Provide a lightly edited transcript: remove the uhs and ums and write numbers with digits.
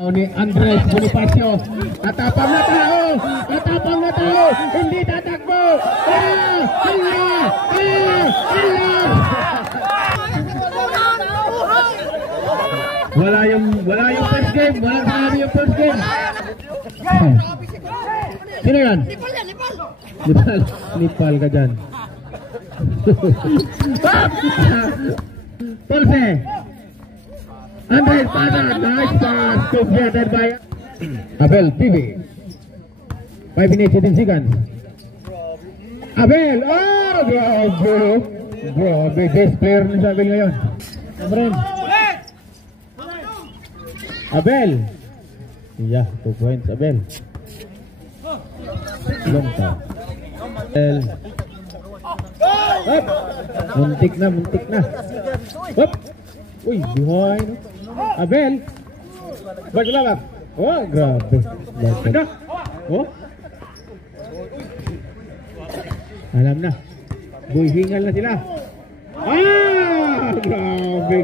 Ni Andres Bonifacio. Natapang na tao! Natapang na tao! Hindi tatakbo! Wala yung first game. Walang sinabi yung first game. Sino yan? Nipal ka dyan. Pulse. Andres Pada, nice pass, completed by Abel TV. 5 minutes 18 seconds. Abel, oh, grabe, best player ni Abel ngayon. Abel, yeah, 2 points, Abel. Long time. Abel. Up, muntik na. Up, uy, behind. Abel, baglalap. Oh, grabe. Oh, alam na. Buy hingal na sila. Ah, grabe.